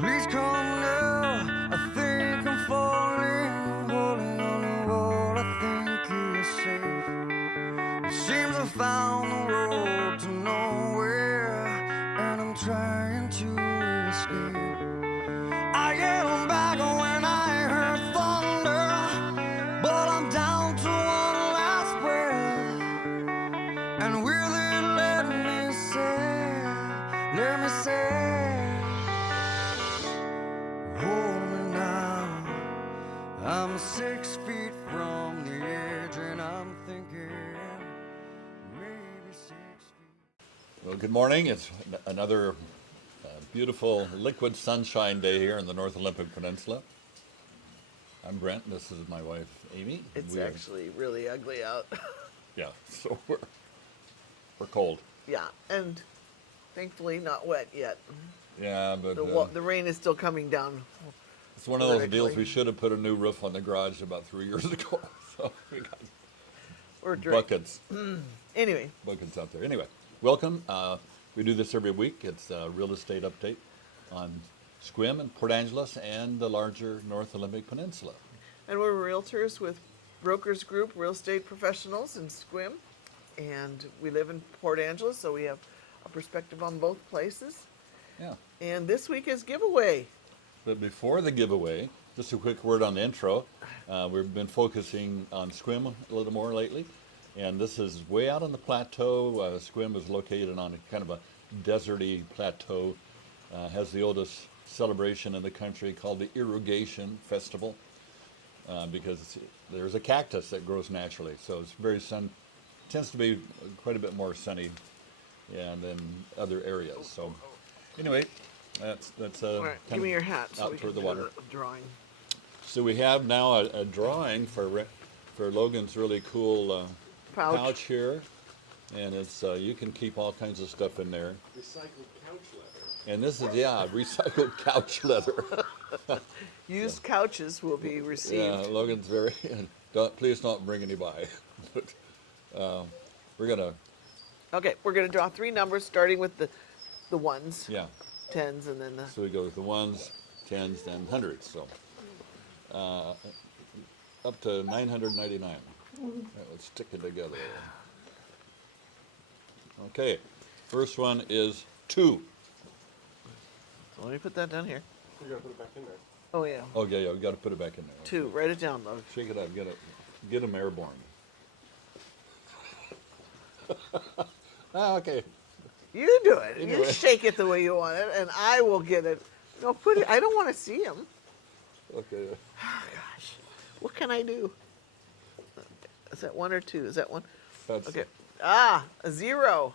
Please come now, I think I'm falling, holding on to what I think is safe. It seems I found the road to nowhere, and I'm trying to escape. I get back when I heard thunder, but I'm down to one last breath. And will it let me say, hold me now. I'm 6 feet from the edge, and I'm thinking maybe 6 feet. Well, good morning. It's another beautiful liquid sunshine day here in the North Olympic Peninsula. I'm Brent. This is my wife, Amy. It's actually really ugly out. Yeah, so we're cold. Yeah, and thankfully not wet yet. Yeah, but The rain is still coming down. it's one of those deals. We should have put a new roof on the garage about 3 years ago. So we got buckets. Anyway. Buckets out there. Anyway, welcome. We do this every week. It's a real estate update on Sequim and Port Angeles and the larger North Olympic Peninsula. And we're realtors with BrokersGroup, real estate professionals in Sequim. And we live in Port Angeles, so we have a perspective on both places. Yeah. And this week is giveaway. But before the giveaway, just a quick word on the intro. We've been focusing on Sequim a little more lately. And this is way out on the plateau. Sequim is located on a kind of a deserty plateau. Has the oldest celebration in the country called the Irrigation Festival. Because there's a cactus that grows naturally. So it's very tends to be quite a bit more sunny than other areas. So anyway, that's All right, give me your hat so out we toward can the do water. a drawing. So we have now a drawing for Logan's really cool pouch here, and it's you can keep all kinds of stuff in there. Recycled couch leather. And this is recycled couch leather. Used couches will be received. Yeah, Logan's very. Please don't bring any by. But, we're gonna. Okay, we're going to draw 3 numbers, starting with the ones, Yeah. tens, and then the... So we go with the ones, tens, and hundreds. So up to 999. Right, let's stick it together. Okay, first one is 2. So let me put that down here. You gotta put it back in there. Oh, yeah. Oh yeah, we got to put it back in there. 2. Write it down, though. Shake it up. Get them airborne. Okay. You do it. Anyway. You shake it the way you want it, and I will get it. No, put it. I don't want to see him. Okay. Oh, gosh. What can I do? Is that 1 or 2? Is that 1? That's Okay. A 0.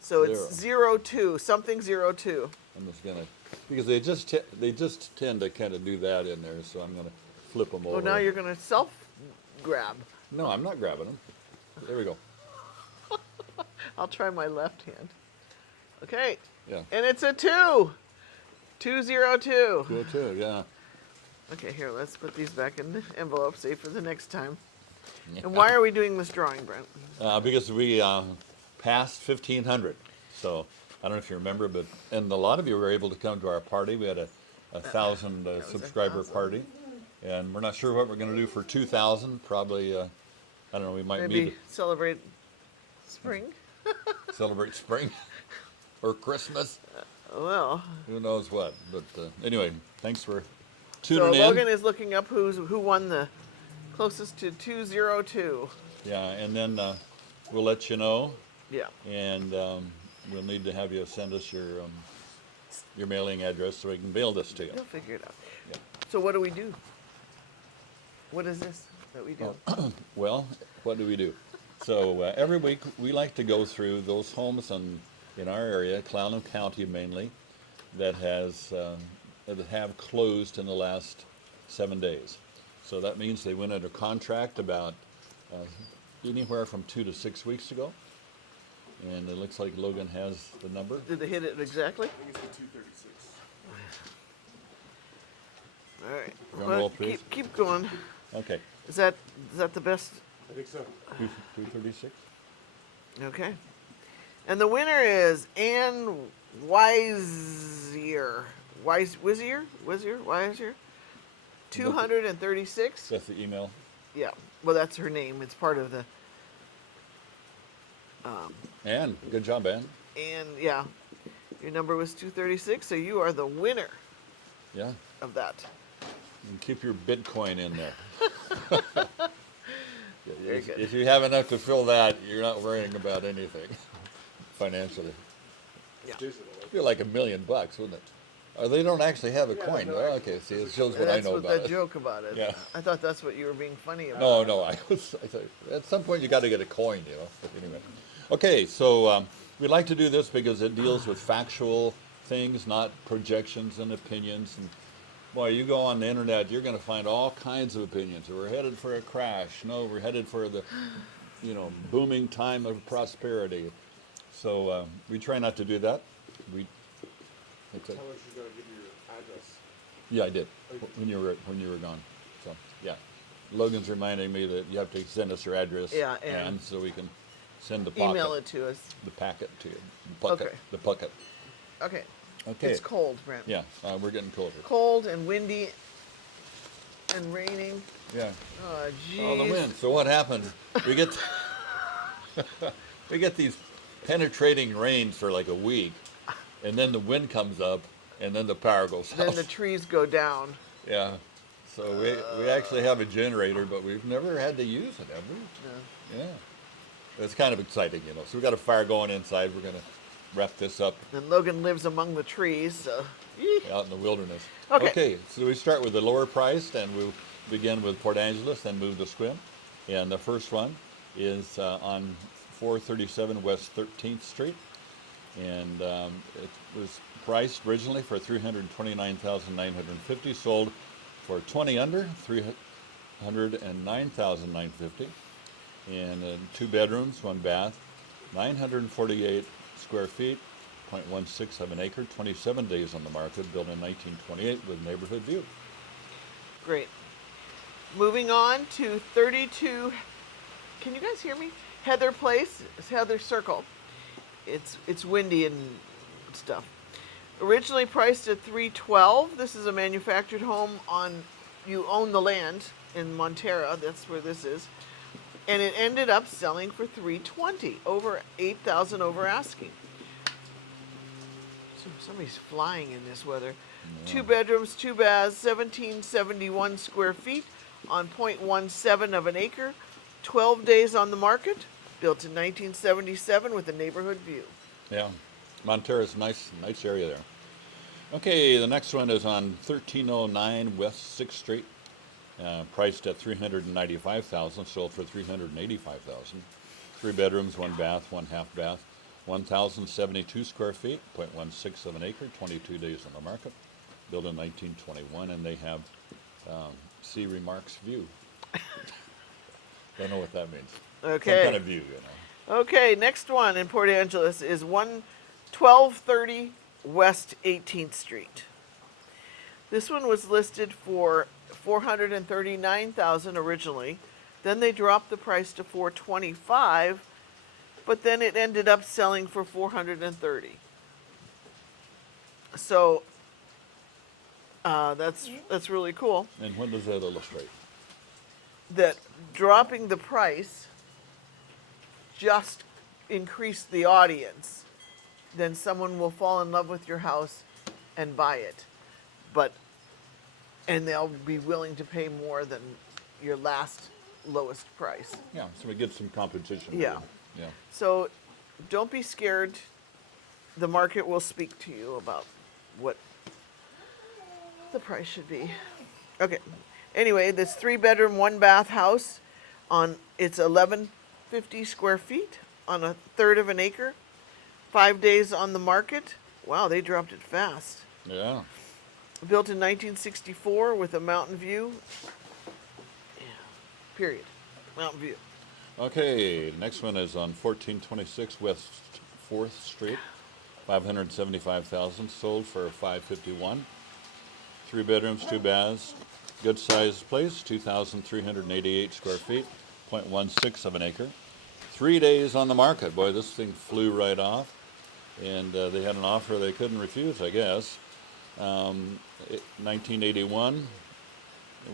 So it's 02. Something 02. I'm just gonna because they just tend to kind of do that in there, so I'm gonna flip them over. Oh, now you're going to self grab. No, I'm not grabbing them. There we go. I'll try my left hand. Okay. Yeah. And it's a 2. 202. Cool too. Yeah. Okay, here, let's put these back in the envelope, save for the next time. And why are we doing this drawing, Brent? Because we passed 1,500. So I don't know if you remember, and a lot of you were able to come to our party. We had a 1,000 subscriber party, and we're not sure what we're going to do for 2,000. Probably, I don't know. We might Maybe celebrate spring. celebrate spring or Christmas. Well, Who knows what? But anyway, thanks for so tuning in. Logan is looking up who won the closest to 202. Yeah, and then we'll let you know, Yeah. and we'll need to have you send us your mailing address so we can mail this to you. You'll figure it out. Yeah. So what do we do? What is this that we do? Well, what do we do? So every week we like to go through those homes in our area, Clallam County mainly, that have closed in the last 7 days. So that means they went under contract about anywhere from 2 to 6 weeks ago. And it looks like Logan has the number. Did they hit it exactly? I think it's the 236. All right. Drum roll, please. Keep going. Okay. Is that the best? I think so. 236. Okay. And the winner is Ann Weisier. Wizier, 236. That's the email. Yeah, well, that's her name. It's part of the, And good job, Ann. and yeah, your number was 236, so you are the winner Yeah. of that. And keep your Bitcoin in there. Very good. If you have enough to fill that, you're not worrying about anything financially. Yeah. Digital. I feel like $1 million, wouldn't it? Oh, they don't actually have a coin. no, Oh, okay, see, it shows what I That's know what about the it. joke about it. Yeah. I thought that's what you were being funny about. No, I thought, at some point you got to get a coin, you know. But anyway, okay, so we like to do this because it deals with factual things, not projections and opinions. And boy, you go on the internet, you're going to find all kinds of opinions. We're headed for a crash. No, we're headed for the, booming time of prosperity. So we try not to do that. That's it. Tell us you're gonna give your address. Yeah, I did when you were gone. So yeah, Logan's reminding me that you have to send us your address. Yeah, and so we can send the Email it to us. the packet to you. Okay. The bucket. Okay. Okay. It's cold, Brent. Yeah, we're getting colder. Cold and windy and raining. Yeah. Oh, geez. Oh, the wind. So what happened? We get we get these penetrating rains for like a week, and then the wind comes up, and then the power goes Then out. the trees go down. Yeah. So we actually have a generator, but we've never had to use it, have we? No. Yeah. It's kind of exciting, you know. So we got a fire going inside. We're gonna wrap this up And Logan lives among the trees, so. Eek. out in the wilderness. Okay. So we start with the lower priced, and we'll begin with Port Angeles, then move to Sequim. And the first one is on 437 West 13th Street. And it was priced originally for $329,950, sold for 20 under, $309,950. And 2 bedrooms, 1 bath, 948 square feet, 0.16 of an acre, 27 days on the market, built in 1928 with neighborhood view. Great. Moving on to 32. Can you guys hear me? Heather Place. It's Heather Circle. It's windy and stuff. Originally priced at $312. This is a manufactured home on. You own the land in Montera. That's where this is. And it ended up selling for $320, over $8,000 over asking. So somebody's flying in this weather. Yeah. 2 bedrooms, 2 baths, 1771 square feet on 0.17 of an acre. 12 days on the market. Built in 1977 with a neighborhood view. Yeah, Montera's nice area there. Okay, the next one is on 1309 West 6th Street, priced at $395,000, sold for $385,000. 3 bedrooms, 1 bath, 1 half bath, 1,072 square feet, 0.16 of an acre, 22 days on the market, built in 1921, and they have see remarks view. Don't know what that means. Okay. Some kind of view, you know. Okay, next one in Port Angeles is 1230 West 18th Street. This one was listed for $439,000 originally. Then they dropped the price to $425,000, but then it ended up selling for $430,000. So that's really cool. And when does that illustrate? That dropping the price just increased the audience. Then someone will fall in love with your house and buy it. And they'll be willing to pay more than your lowest price. Yeah, so we get some competition. Yeah. Yeah. So don't be scared. The market will speak to you about what the price should be. Okay. Anyway, this 3 bedroom, 1 bath house it's 1150 square feet on 1/3 of an acre. 5 days on the market. Wow, they dropped it fast. Yeah. Built in 1964 with a mountain view. Yeah. Period. Mountain view. Okay, next one is on 1426 West 4th Street, $575,000, sold for $551,000. 3 bedrooms, 2 baths, good sized place, 2,388 square feet, 0.16 of an acre. 3 days on the market. Boy, this thing flew right off, and they had an offer they couldn't refuse, I guess. 1981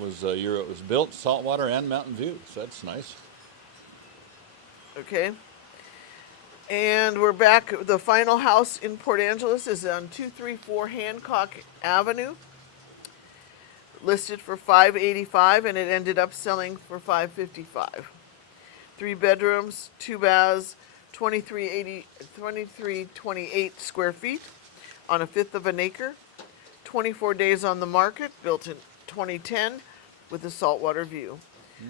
was the year it was built. Saltwater and Mountain View, so that's nice. Okay. And we're back. The final house in Port Angeles is on 234 Hancock Avenue. Listed for $585, and it ended up selling for $555. 3 bedrooms, 2 baths, 2328 square feet on a fifth of an acre. 24 days on the market, built in 2010 with a saltwater view.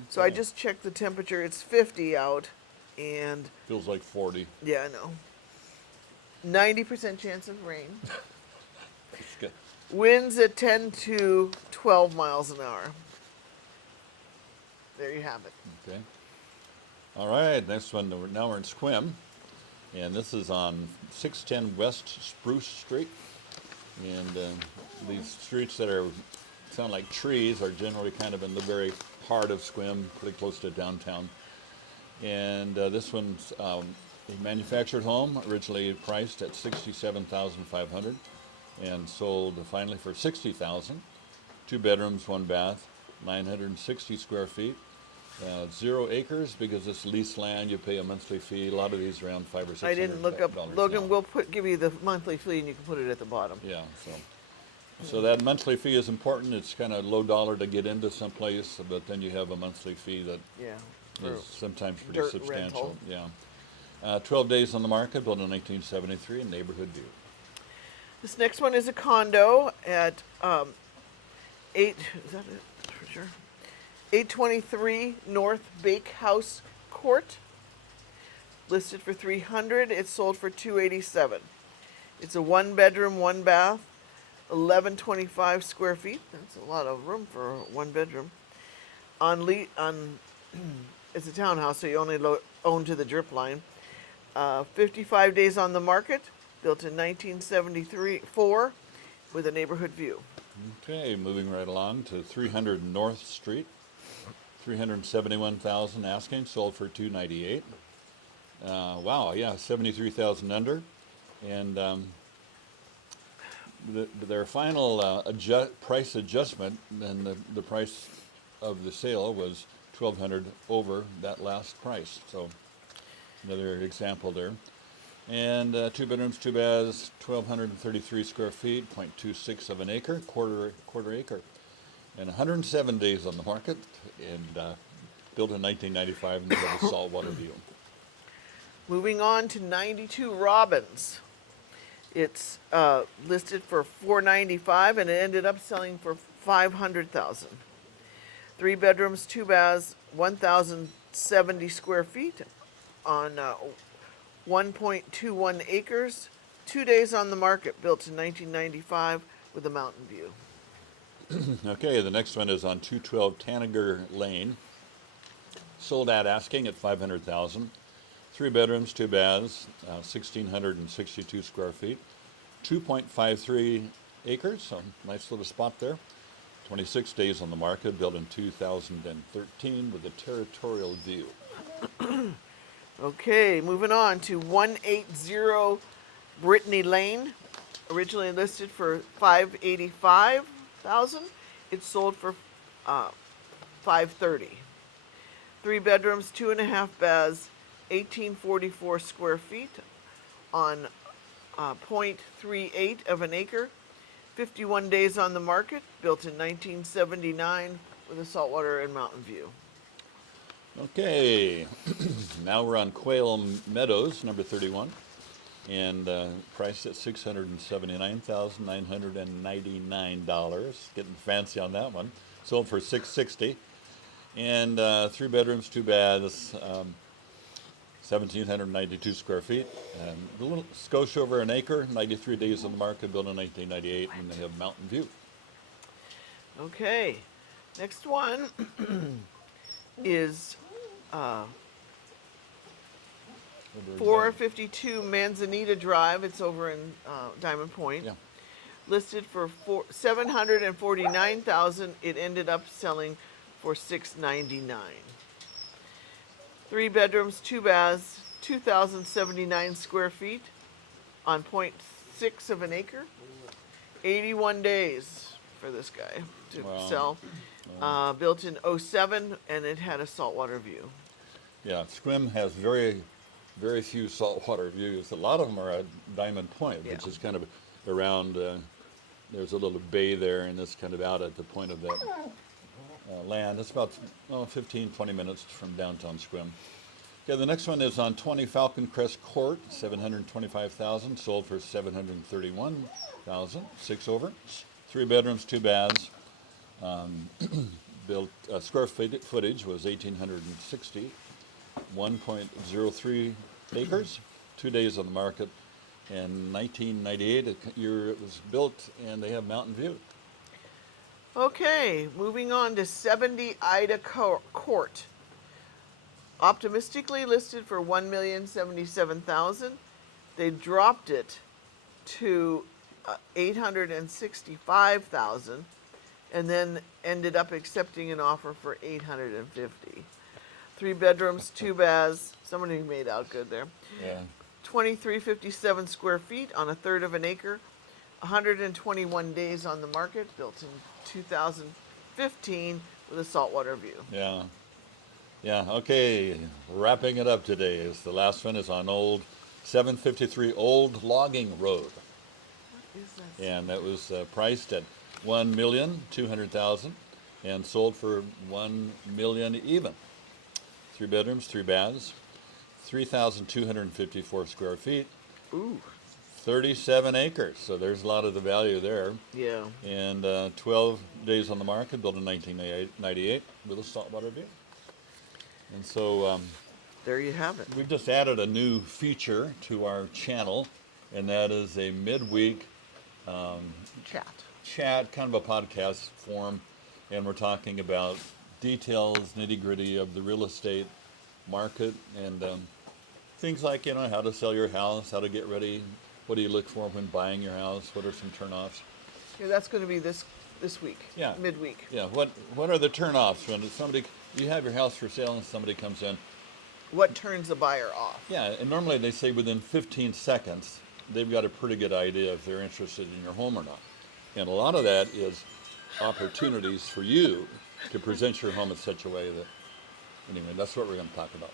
So I Okay. just checked the temperature. It's 50 out, and Feels like 40. yeah, I know. 90% chance of rain. It's good. Winds at 10 to 12 miles an hour. There you have it. Okay. All right, next one. Now we're in Sequim, and this is on 610 West Spruce Street. And these streets that sound like trees are generally kind of in the very heart of Sequim, pretty close to downtown. And this one's a manufactured home, originally priced at $67,500, and sold finally for $60,000. 2 bedrooms, 1 bath, 960 square feet. 0 acres because it's leased land. You pay a monthly fee. A lot of these around $500 or $600. I didn't look up. dollars Logan, now. we'll give you the monthly fee, and you can put it at the bottom. Yeah, so that monthly fee is important. It's kind of low dollar to get into someplace, but then you have a monthly fee that Yeah. is sometimes pretty dirt substantial. rental. Yeah. 12 days on the market, built in 1973 in Neighborhood View. This next one is a condo at 8. Is that it? For sure. 823 North Bake House Court. Listed for $300. It's sold for $287. It's a 1 bedroom, 1 bath, 1125 square feet. That's a lot of room for a 1 bedroom. It's a townhouse, so you only own to the drip line. 55 days on the market. Built in 1974 with a neighborhood view. Okay, moving right along to 300 North Street. 371,000 asking, sold for 298. Wow, yeah, 73,000 under, and their final price adjustment, and the price of the sale was 1,200 over that last price. So another example there. And 2 bedrooms, 2 baths, 1,233 square feet, 0.26 of an acre, quarter acre. And 107 days on the market, and built in 1995, and they have a saltwater view. Moving on to 92 Robbins. It's listed for $495, and it ended up selling for $500,000. 3 bedrooms, 2 baths, 1,070 square feet on 1.21 acres. 2 days on the market, built in 1995 with a mountain view. Okay, the next one is on 212 Tanager Lane. Sold at asking at $500,000. 3 bedrooms, 2 baths, 1,662 square feet, 2.53 acres, so nice little spot there. 26 days on the market, built in 2013 with a territorial view. Okay, moving on to 180 Brittany Lane. Originally listed for $585,000. It sold for $530. 3 bedrooms, 2.5 baths, 1,844 square feet on 0.38 of an acre. 51 days on the market, built in 1979 with a saltwater and mountain view. Okay, now we're on Quail Meadows, number 31, and priced at $679,999. Getting fancy on that one. Sold for $660, and 3 bedrooms, 2 baths, 1,792 square feet. A little skosh over an acre, 93 days on the market, built in 1998, and they have mountain view. Okay, next one is 452 Manzanita Drive. It's over in Diamond Point. Yeah. Listed for $749,000. It ended up selling for $699. 3 bedrooms, 2 baths, 2,079 square feet on 0.6 of an acre. 81 days for this guy to Wow. sell. Built in '07, and it had a saltwater view. Yeah, Sequim has very, very few saltwater views. A lot of them are at Diamond Point, which Yeah. is kind of around, there's a little bay there, and it's kind of out at the point of that land. It's about 15, 20 minutes from downtown Sequim. Okay, the next one is on 20 Falcon Crest Court, 725,000, sold for 731,000, 6 over, 3 bedrooms, 2 baths. Built square footage was 1,860, 1.03 acres, 2 days on the market, and 1998 year it was built, and they have mountain view. Okay, moving on to 70 Ida Court. Optimistically listed for 1,077,000. They dropped it to 865,000, and then ended up accepting an offer for 850. 3 bedrooms, 2 baths. Somebody made out good there. Yeah. 2357 square feet on a third of an acre. 121 days on the market. Built in 2015 with a saltwater view. Yeah. Yeah, okay. Wrapping it up today is the last one is on old 753 Old Logging Road. What is that? And that was priced at 1,200,000 and sold for 1 million even. 3 bedrooms, 3 baths, 3,254 square feet, Ooh, 37 acres. So there's a lot of the value there. yeah. And 12 days on the market, built in 1998 with a saltwater view. And so There you have it. we've just added a new feature to our channel, and that is a midweek Chat. chat, kind of a podcast form, and we're talking about details, nitty-gritty of the real estate market, and things like, how to sell your house, how to get ready, what do you look for when buying your house, what are some turnoffs. Yeah, that's going to be this week. Yeah. Midweek. Yeah, what are the turnoffs when you have your house for sale and somebody comes in? What turns the buyer off? Yeah, and normally they say within 15 seconds, they've got a pretty good idea if they're interested in your home or not. And a lot of that is opportunities for you to present your home in such a way that, anyway, that's what we're going to talk about.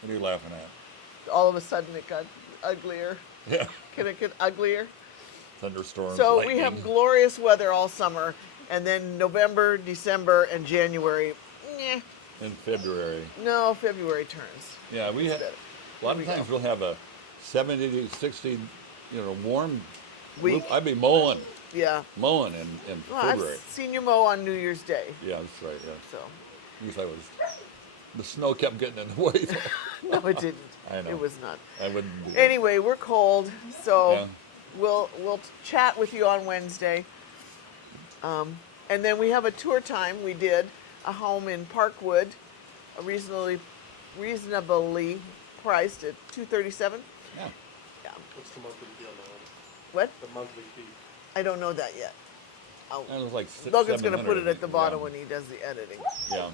What are you laughing at? All of a sudden it got uglier. Yeah. Can it get uglier? Thunderstorms, So lightning. we have glorious weather all summer, and then November, December, and January. In February. No, February turns. Yeah, we have, better. a lot Here of we times go. we'll have a 70 to 60, warm Week. I'd be mowing Yeah. in Well, February. I've seen you mow on New Year's Day. Yeah, that's right, yeah. So Usually the snow kept getting in the way. no, it didn't. I know. It was not. I wouldn't do that. Anyway, we're cold, so Yeah. we'll chat with you on Wednesday. And then we have a tour time. We did a home in Parkwood, a reasonably priced at $237. Yeah. Yeah. What's the monthly deal now? What? The monthly fee. I don't know that yet. Oh, That was like Logan's going to 700, put it at the yeah. bottom when he does the editing. Yeah.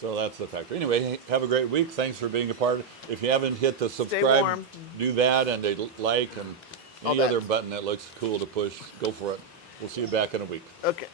So that's the factor. Anyway, have a great week. Thanks for being a part. If you haven't hit the subscribe, warm. do that, and a like, and All any that. other button that looks cool to push, go for it. We'll see you back in a week. Okay.